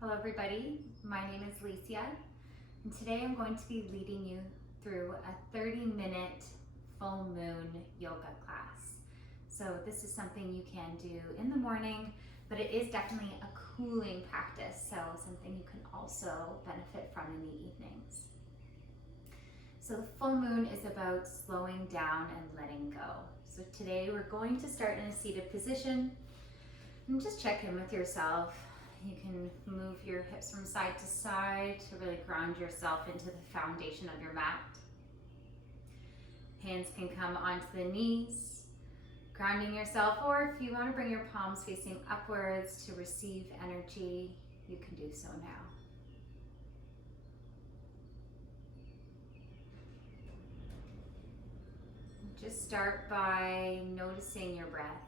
Hello everybody, my name is Licia, and today I'm going to be leading you through a 30-minute full moon yoga class. So this is something you can do in the morning, but it is definitely a cooling practice, so something you can also benefit from in the evenings. So the full moon is about slowing down and letting go. So today we're going to start in a seated position and just check in with yourself. You can move your hips from side to side to really ground yourself into the foundation of your mat. Hands can come onto the knees, grounding yourself, or if you want to bring your palms facing upwards to receive energy, you can do so now. Just start by noticing your breath.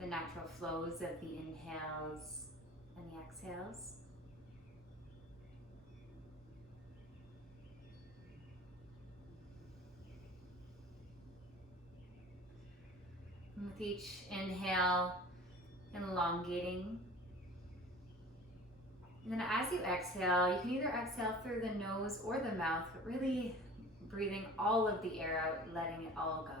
The natural flows of the inhales and the exhales. And with each inhale, elongating. And then as you exhale, you can either exhale through the nose or the mouth, but really breathing all of the air out, letting it all go.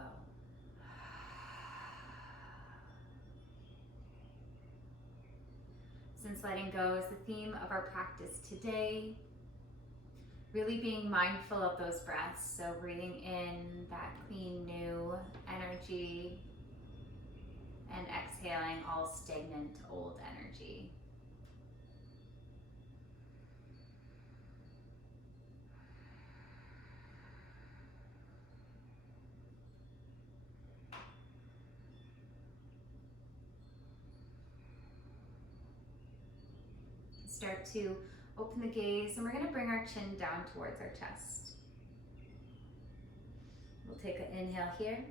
Since letting go is the theme of our practice today, really being mindful of those breaths. So breathing in that clean, new energy and exhaling all stagnant, old energy. Start to open the gaze, and we're going to bring our chin down towards our chest. We'll take an inhale here.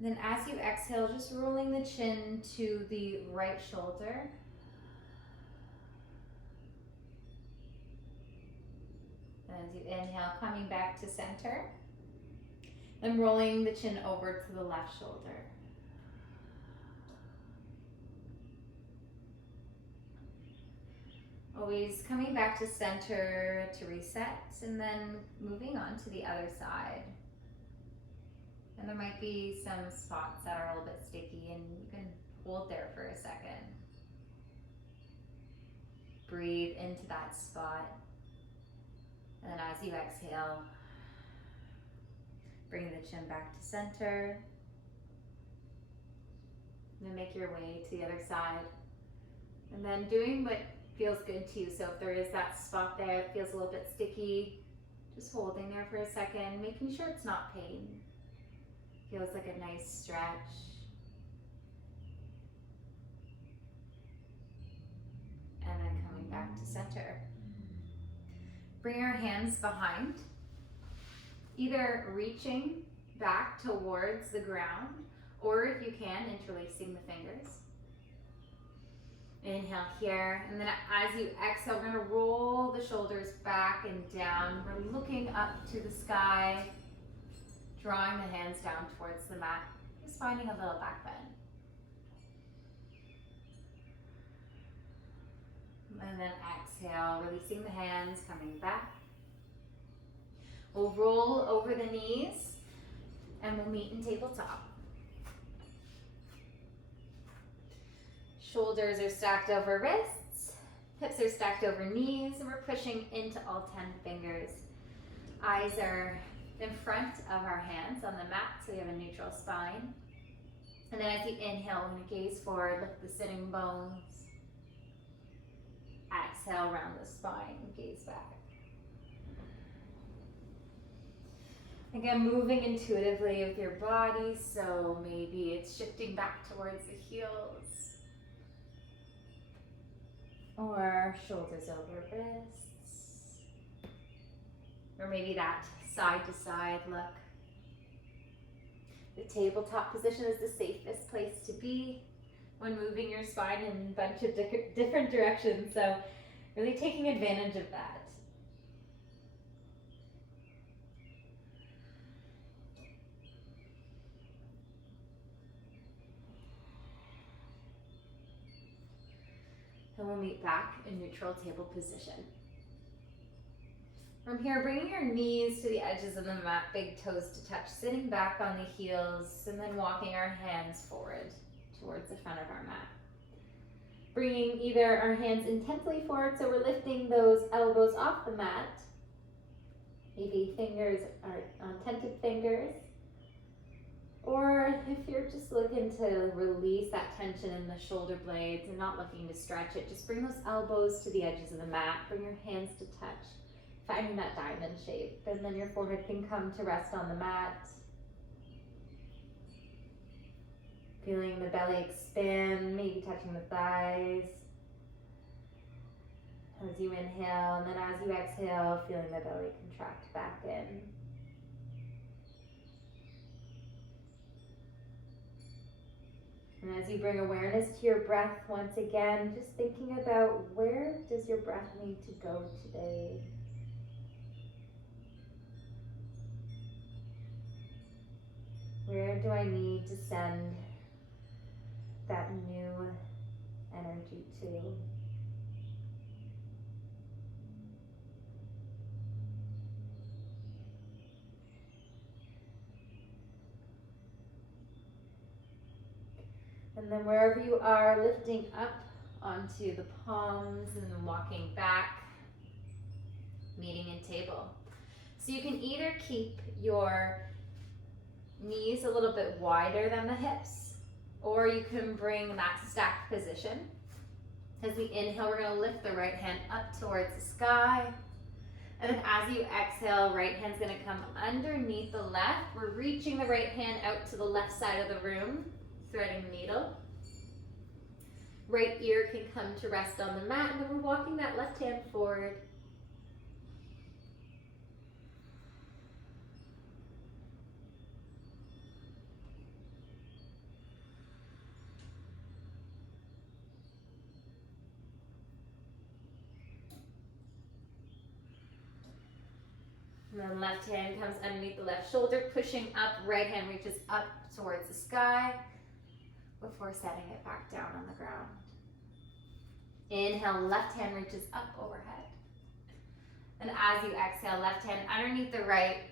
Then as you exhale, just rolling the chin to the right shoulder. As you inhale, coming back to center. Then rolling the chin over to the left shoulder. Always coming back to center to reset, and then moving on to the other side. And there might be some spots that are a little bit sticky, and you can hold there for a second. Breathe into that spot. And then as you exhale, bring the chin back to center. And then make your way to the other side. And then doing what feels good to you. So if there is that spot there, it feels a little bit sticky, just holding there for a second, making sure it's not pain. Feels like a nice stretch. And then coming back to center. Bring your hands behind, either reaching back towards the ground, or if you can, interlacing the fingers. Inhale here, and then as you exhale, we're going to roll the shoulders back and down. We're looking up to the sky, drawing the hands down towards the mat, just finding a little back bend. And then exhale, releasing the hands, coming back. We'll roll over the knees, and we'll meet in tabletop. Shoulders are stacked over wrists, hips are stacked over knees, and we're pushing into all 10 fingers. Eyes are in front of our hands on the mat, so we have a neutral spine. And then as you inhale, we're going to gaze forward, lift the sitting bones. Exhale, round the spine, gaze back. Again, moving intuitively with your body, so maybe it's shifting back towards the heels. Or shoulders over wrists. Or maybe that side to side look. The tabletop position is the safest place to be when moving your spine in a bunch of different directions. So really taking advantage of that. And we'll meet back in neutral table position. From here, bringing your knees to the edges of the mat, big toes to touch, sitting back on the heels, and then walking our hands forward towards the front of our mat. Bringing either our hands intensely forward, so we're lifting those elbows off the mat. Maybe fingers are on tented fingers. Or if you're just looking to release that tension in the shoulder blades and not looking to stretch it, just bring those elbows to the edges of the mat, bring your hands to touch, finding that diamond shape. And then your forehead can come to rest on the mat. Feeling the belly expand, maybe touching the thighs. As you inhale, and then as you exhale, feeling the belly contract back in. And as you bring awareness to your breath once again, just thinking about where does your breath need to go today? Where do I need to send that new energy to? And then wherever you are, lifting up onto the palms and then walking back, meeting in table. So you can either keep your knees a little bit wider than the hips, or you can bring that stacked position. As we inhale, we're going to lift the right hand up towards the sky. And then as you exhale, right hand's going to come underneath the left. We're reaching the right hand out to the left side of the room, threading the needle. Right ear can come to rest on the mat, and then we're walking that left hand forward. And then left hand comes underneath the left shoulder, pushing up, right hand reaches up towards the sky before setting it back down on the ground. Inhale, left hand reaches up overhead. And as you exhale, left hand underneath the right,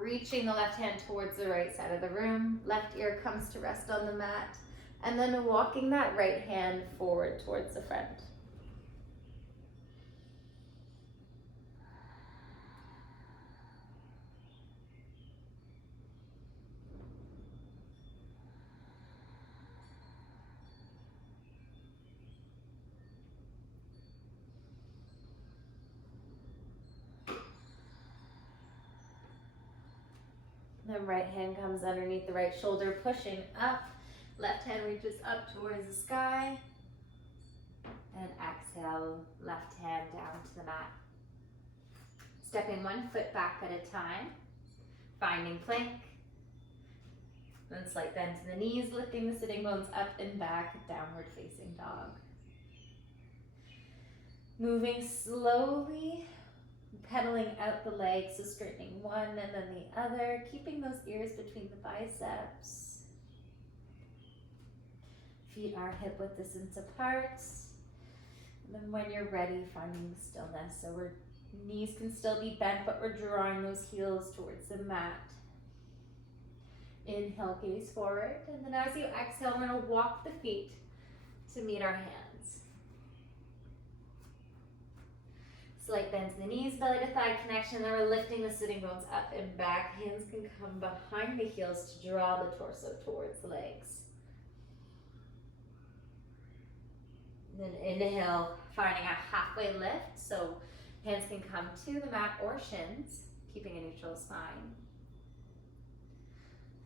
reaching the left hand towards the right side of the room. Left ear comes to rest on the mat. And then walking that right hand forward towards the front. The right hand comes underneath the right shoulder, pushing up. Left hand reaches up towards the sky. And exhale, left hand down to the mat. Stepping one foot back at a time. Finding plank. Then slight bend to the knees, lifting the sitting bones up and back, downward facing dog. Moving slowly, pedaling out the legs, so straightening one and then the other, keeping those ears between the biceps. Feet are hip width distance apart. And then when you're ready, finding stillness. So our knees can still be bent, but we're drawing those heels towards the mat. Inhale, gaze forward. And then as you exhale, we're going to walk the feet to meet our hands. Slight bend to the knees, belly to thigh connection. Then we're lifting the sitting bones up and back. Hands can come behind the heels to draw the torso towards the legs. Then inhale, finding a halfway lift. So hands can come to the mat or shins, keeping a neutral spine.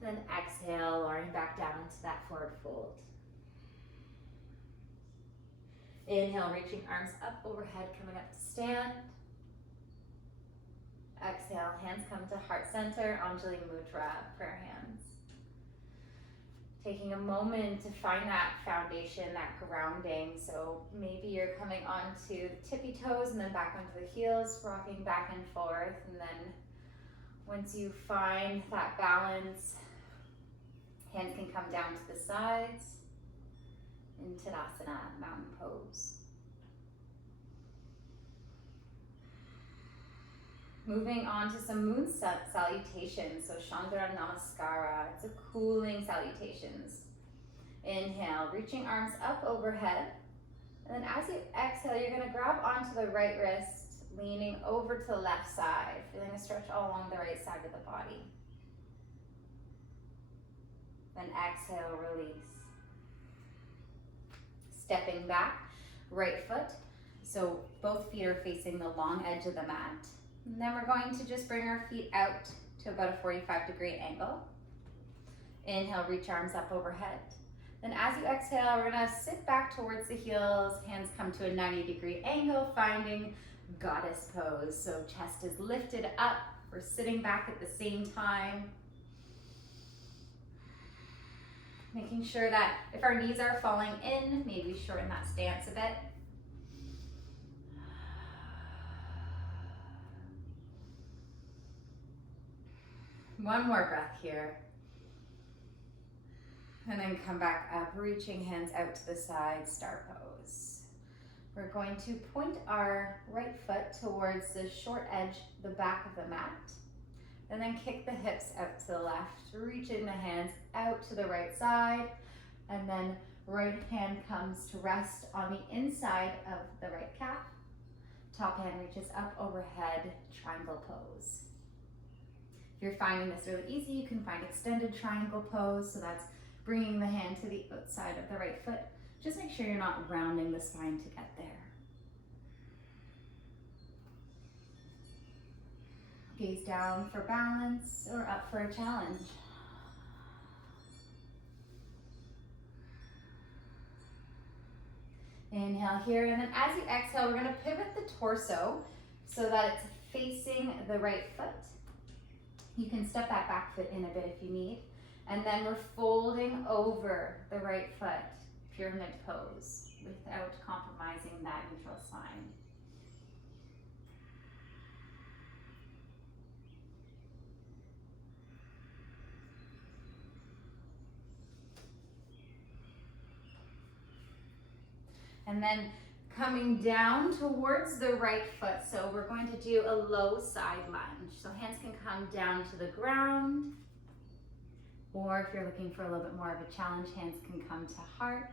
Then exhale, lowering back down into that forward fold. Inhale, reaching arms up overhead, coming up to stand. Exhale, hands come to heart center, Anjali Mudra, prayer hands. Taking a moment to find that foundation, that grounding. So maybe you're coming onto the tippy toes and then back onto the heels, rocking back and forth. And then once you find that balance, hands can come down to the sides in Tadasana, mountain pose. Moving on to some moon salutations. So Chandra Namaskara. It's a cooling salutations. Inhale, reaching arms up overhead. And then as you exhale, you're going to grab onto the right wrist, leaning over to the left side, feeling a stretch all along the right side of the body. Then exhale, release. Stepping back, right foot. So both feet are facing the long edge of the mat. And then we're going to just bring our feet out to about a 45-degree angle. Inhale, reach arms up overhead. Then as you exhale, we're gonna sit back towards the heels, hands come to a 90-degree angle, finding goddess pose. So chest is lifted up, we're sitting back at the same time. Making sure that if our knees are falling in, maybe shorten that stance a bit. One more breath here. And then come back up, reaching hands out to the side, star pose. We're going to point our right foot towards the short edge, the back of the mat. And then kick the hips out to the left, reaching the hands out to the right side. And then right hand comes to rest on the inside of the right calf. Top hand reaches up overhead, triangle pose. If you're finding this really easy, you can find extended triangle pose. So that's bringing the hand to the outside of the right foot. Just make sure you're not rounding the spine to get there. Gaze down for balance or up for a challenge. Inhale here, and then as you exhale, we're gonna pivot the torso so that it's facing the right foot. You can step that back foot in a bit if you need. And then we're folding over the right foot, pyramid pose, without compromising that neutral spine. And then coming down towards the right foot. So we're going to do a low side lunge. So hands can come down to the ground. Or if you're looking for a little bit more of a challenge, hands can come to heart.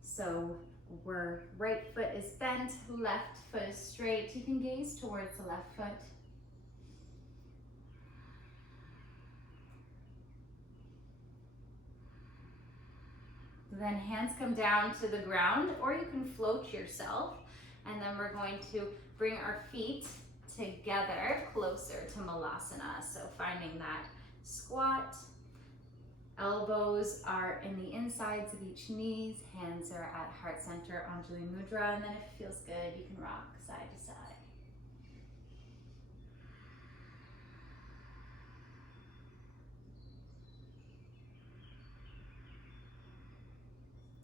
So where right foot is bent, left foot is straight. You can gaze towards the left foot. Then hands come down to the ground, or you can float yourself. And then we're going to bring our feet together closer to Malasana. So finding that squat. Elbows are in the insides of each knees. Hands are at heart center, Anjali Mudra. And then if it feels good, you can rock side to side.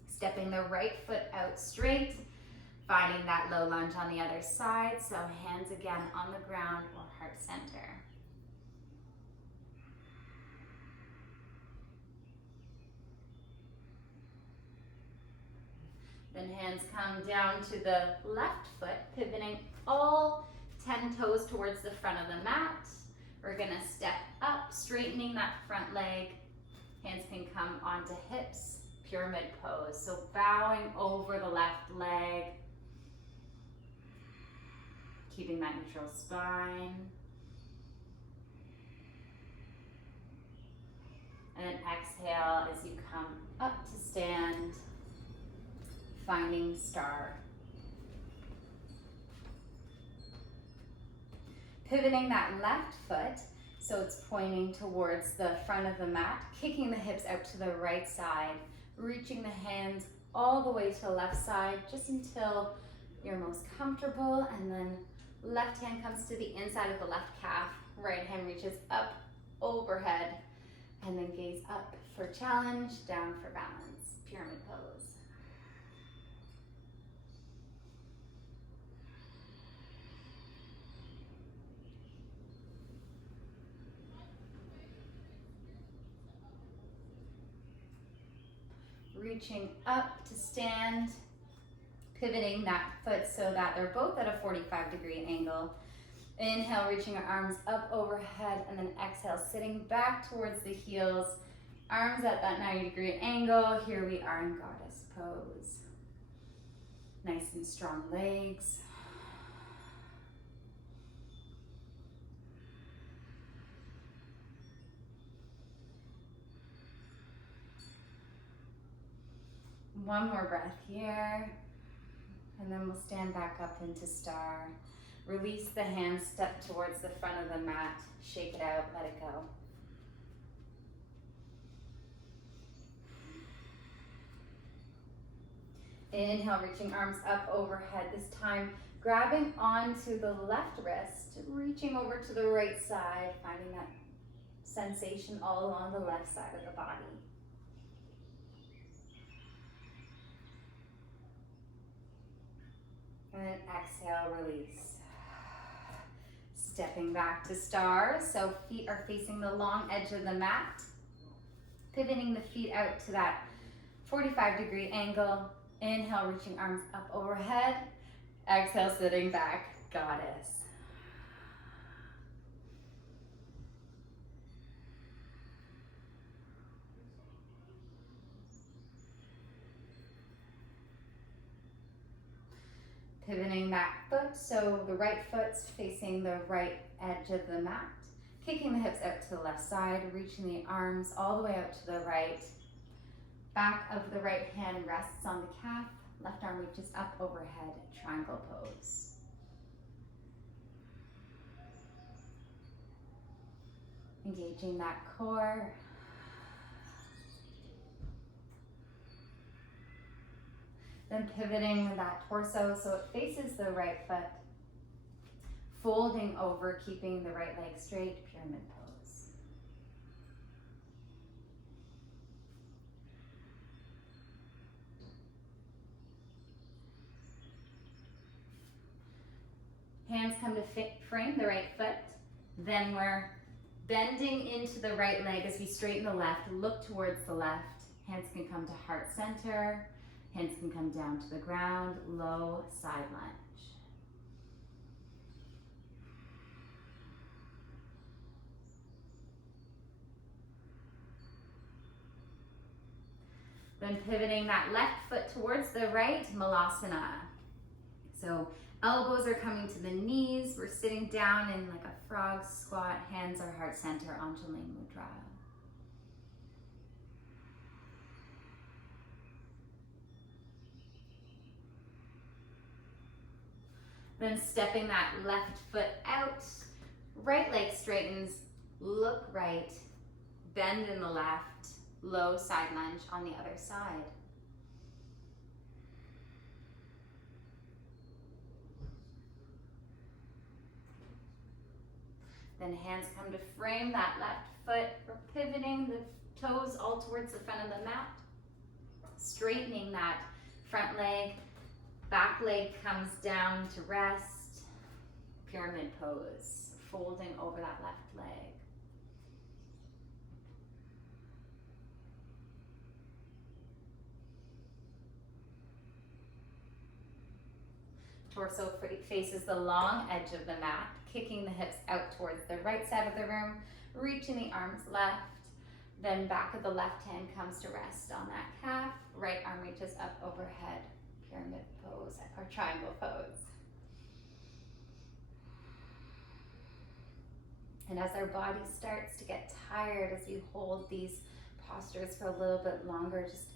Stepping the right foot out straight, finding that low lunge on the other side. So hands again on the ground or heart center. Then hands come down to the left foot, pivoting all 10 toes towards the front of the mat. We're gonna step up, straightening that front leg. Hands can come onto hips. Pyramid pose, so bowing over the left leg, keeping that neutral spine. And then exhale as you come up to stand, finding star. Pivoting that left foot, so it's pointing towards the front of the mat, kicking the hips out to the right side, reaching the hands all the way to the left side, just until you're most comfortable. And then left hand comes to the inside of the left calf, right hand reaches up overhead, and then gaze up for challenge, down for balance, pyramid pose. Reaching up to stand, pivoting that foot so that they're both at a 45-degree angle. Inhale, reaching our arms up overhead, and then exhale, sitting back towards the heels, arms at that 90-degree angle. Here we are in goddess pose. Nice and strong legs. One more breath here, and then we'll stand back up into star. Release the hands, step towards the front of the mat, shake it out, let it go. Inhale, reaching arms up overhead, this time grabbing onto the left wrist, reaching over to the right side, finding that sensation all along the left side of the body. And then exhale, release. Stepping back to star, so feet are facing the long edge of the mat. Pivoting the feet out to that 45-degree angle. Inhale, reaching arms up overhead. Exhale, sitting back, goddess. Pivoting that foot, so the right foot's facing the right edge of the mat. Kicking the hips out to the left side, reaching the arms all the way out to the right. Back of the right hand rests on the calf, left arm reaches up overhead, triangle pose. Engaging that core. Then pivoting that torso so it faces the right foot. Folding over, keeping the right leg straight, pyramid pose. Hands come to frame the right foot. Then we're bending into the right leg as we straighten the left, look towards the left. Hands can come to heart center. Hands can come down to the ground, low side lunge. Then pivoting that left foot towards the right, Malasana. So elbows are coming to the knees. We're sitting down in like a frog squat. Hands are heart center, Anjali Mudra. Then stepping that left foot out, right leg straightens, look right, bend in the left, low side lunge on the other side. Then hands come to frame that left foot. We're pivoting the toes all towards the front of the mat, straightening that front leg. Back leg comes down to rest, pyramid pose, folding over that left leg. Torso faces the long edge of the mat, kicking the hips out towards the right side of the room, reaching the arms left, then back of the left hand comes to rest on that calf, right arm reaches up overhead. Pyramid pose or triangle pose. And as our body starts to get tired, as we hold these postures for a little bit longer, just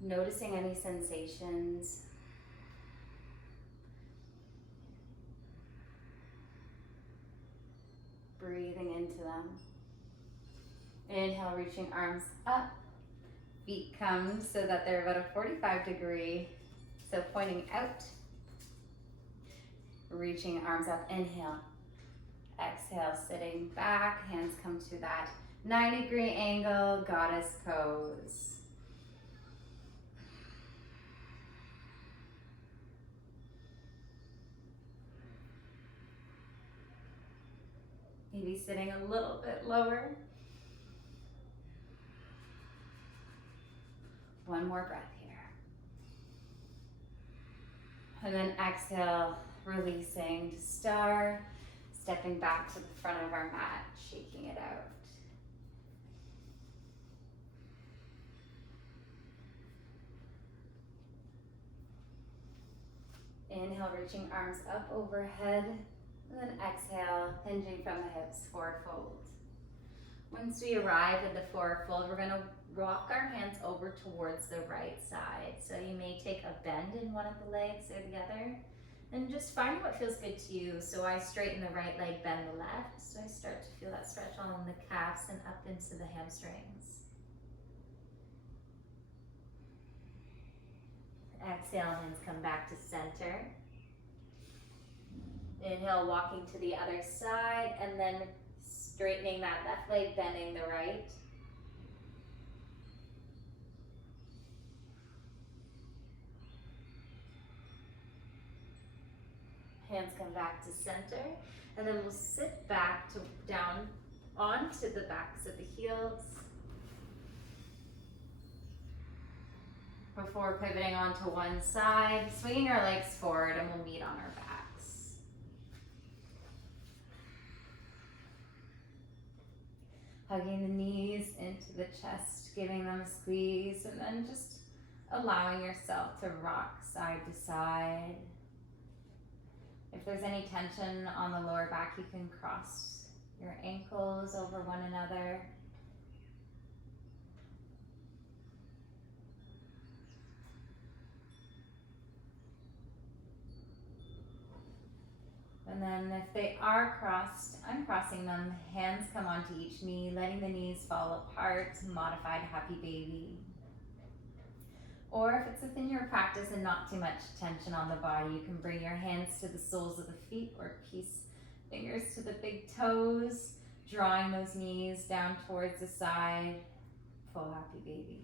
noticing any sensations. Breathing into them. Inhale, reaching arms up. Feet come so that they're about a 45-degree. So pointing out, reaching arms up, inhale, exhale, sitting back, hands come to that 90-degree angle, goddess pose. Maybe sitting a little bit lower. One more breath here. And then exhale, releasing to star, Stepping back to the front of our mat, shaking it out. Inhale, reaching arms up overhead, and then exhale, hinging from the hips, forward fold. Once we arrive at the forward fold, we're gonna rock our hands over towards the right side. So you may take a bend in one of the legs or the other, and just find what feels good to you. So I straighten the right leg, bend the left. So I start to feel that stretch along the calves and up into the hamstrings. Exhale, hands come back to center. Inhale, walking to the other side, and then straightening that left leg, bending the right. Hands come back to center, and then we'll sit back to down onto the backs of the heels before pivoting onto one side, swinging our legs forward, and we'll meet on our backs. Hugging the knees into the chest, giving them a squeeze, and then just allowing yourself to rock side to side. If there's any tension on the lower back, you can cross your ankles over one another. And then if they are crossed, uncrossing them, hands come onto each knee, letting the knees fall apart, modified happy baby. Or if it's within your practice and not too much tension on the body, you can bring your hands to the soles of the feet or fingers to the big toes, drawing those knees down towards the side, full happy baby.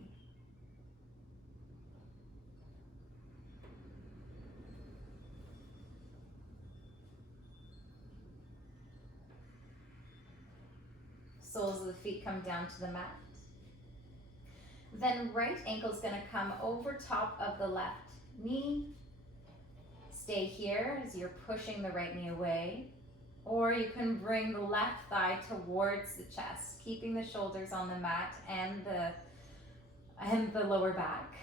Soles of the feet come down to the mat. Then right ankle's gonna come over top of the left knee. Stay here as you're pushing the right knee away. Or you can bring the left thigh towards the chest, keeping the shoulders on the mat and the lower back.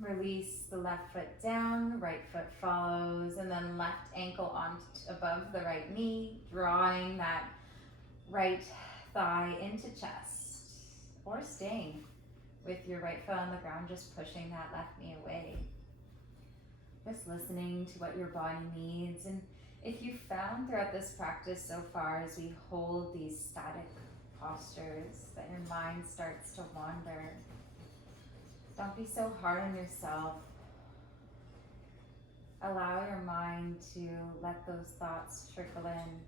Release the left foot down, right foot follows, and then left ankle on above the right knee, drawing that right thigh into chest, or staying with your right foot on the ground, just pushing that left knee away. Just listening to what your body needs. And if you found throughout this practice so far, as we hold these static postures, that your mind starts to wander, don't be so hard on yourself. Allow your mind to let those thoughts trickle in.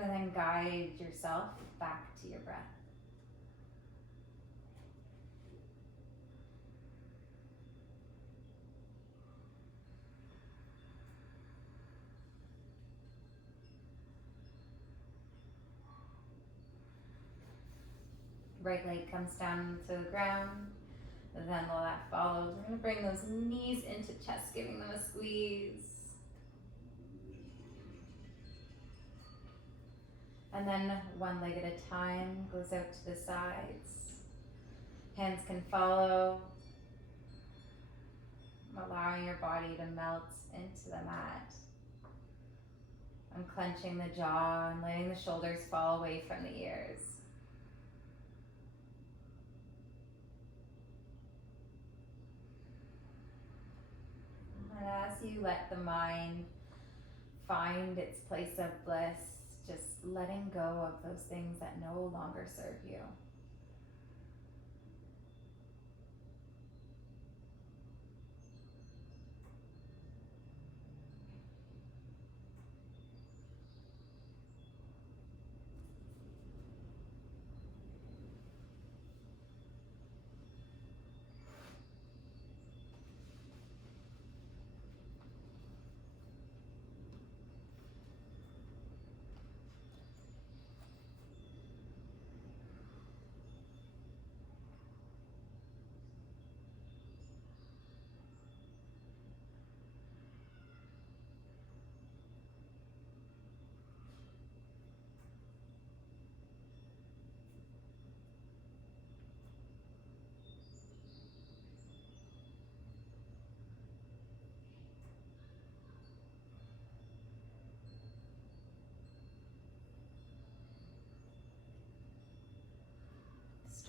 And then guide yourself back to your breath. Right leg comes down to the ground, and then the left follows. We're going to bring those knees into chest, giving them a squeeze. And then one leg at a time goes out to the sides. Hands can follow, allowing your body to melt into the mat. Unclenching the jaw and letting the shoulders fall away from the ears. And as you let the mind find its place of bliss, just letting go of those things that no longer serve you.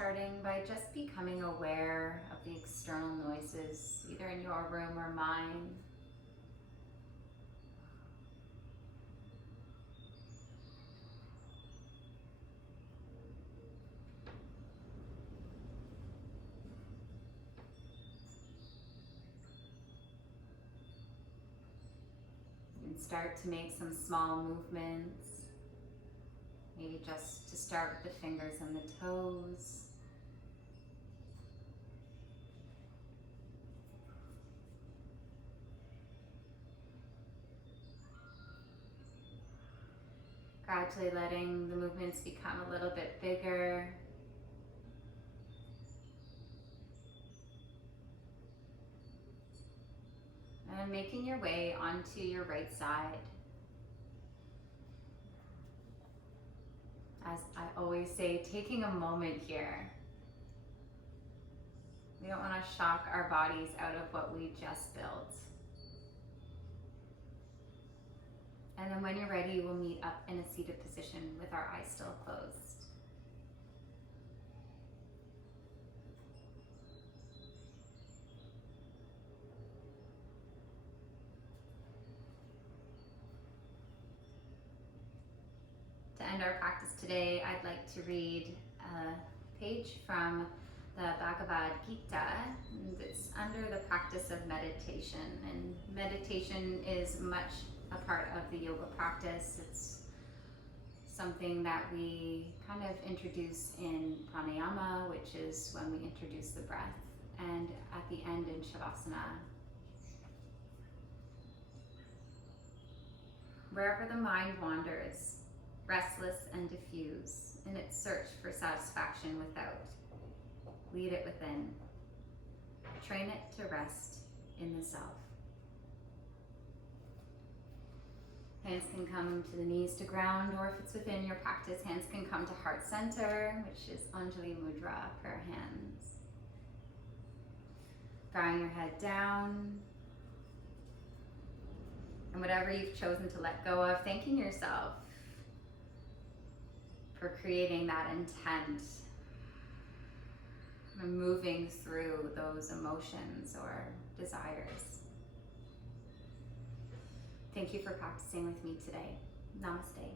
starting by just becoming aware of the external noises, either in your room or mine. And start to make some small movements. Maybe just to start with the fingers and the toes. Gradually letting the movements become a little bit bigger. And making your way onto your right side. As I always say, taking a moment here. We don't want to shock our bodies out of what we just built. And then when you're ready, we'll meet up in a seated position with our eyes still closed. To end our practice today, I'd like to read a page from the Bhagavad Gita, and it's under the practice of meditation. And meditation is much a part of the yoga practice. It's something that we kind of introduce in pranayama, which is when we introduce the breath, and at the end in shavasana. Wherever the mind wanders, restless and diffuse, in its search for satisfaction without, lead it within. Train it to rest in the self. Hands can come to the knees to ground, or if it's within your practice, hands can come to heart center, which is Anjali Mudra, prayer hands. Drawing your head down. And whatever you've chosen to let go of, thanking yourself for creating that intent, and moving through those emotions or desires. Thank you for practicing with me today. Namaste.